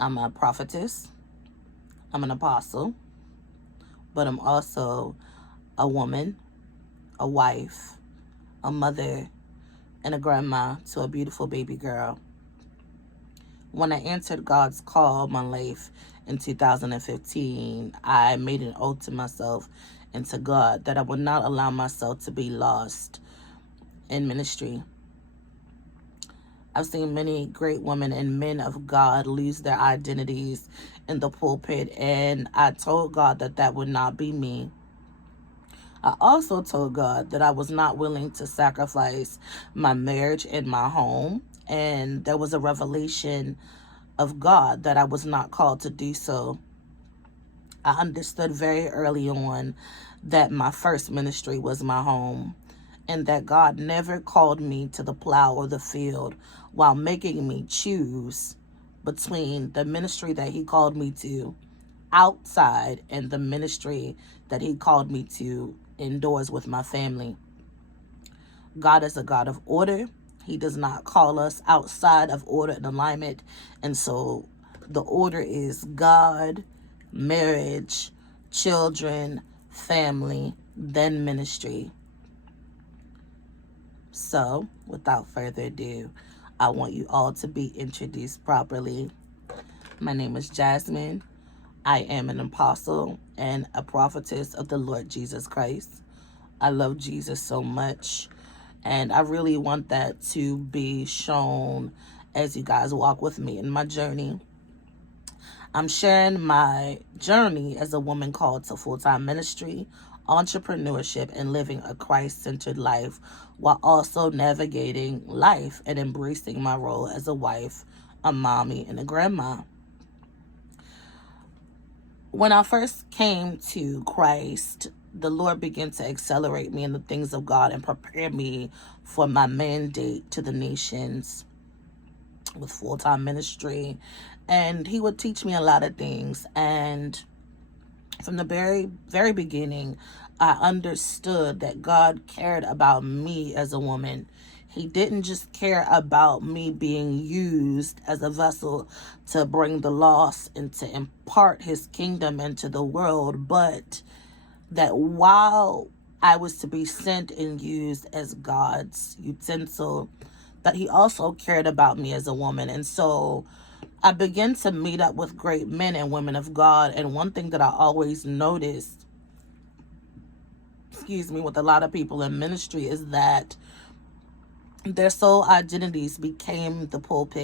I'm a prophetess, I'm an apostle, but I'm also a woman, a wife, a mother, and a grandma to a beautiful baby girl. When I answered God's call my life in 2015, I made an oath to myself and to God that I would not allow myself to be lost in ministry. I've seen many great women and men of God lose their identities in the pulpit, and I told God that that would not be me. I also told God that I was not willing to sacrifice my marriage and my home, and there was a revelation of God that I was not called to do so. I understood very early on that my first ministry was my home, and that God never called me to the plow or the field while making me choose between the ministry that He called me to outside and the ministry that He called me to indoors with my family. God is a God of order. He does not call us outside of order and alignment. And so the order is God, marriage, children, family, then ministry. So, without further ado, I want you all to be introduced properly. My name is Jasmine. I am an apostle and a prophetess of the Lord Jesus Christ. I love Jesus so much, and I really want that to be shown as you guys walk with me in my journey. I'm sharing my journey as a woman called to full-time ministry, entrepreneurship, and living a Christ-centered life while also navigating life and embracing my role as a wife, a mommy, and a grandma. When I first came to Christ, the Lord began to accelerate me in the things of God and prepare me for my mandate to the nations with full-time ministry. And He would teach me a lot of things. And from the very, very beginning, I understood that God cared about me as a woman. He didn't just care about me being used as a vessel to bring the lost and to impart His kingdom into the world, but that while I was to be sent and used as God's utensil, that He also cared about me as a woman. And so I began to meet up with great men and women of God. And one thing that I always noticed, with a lot of people in ministry is that their sole identities became the pulpit.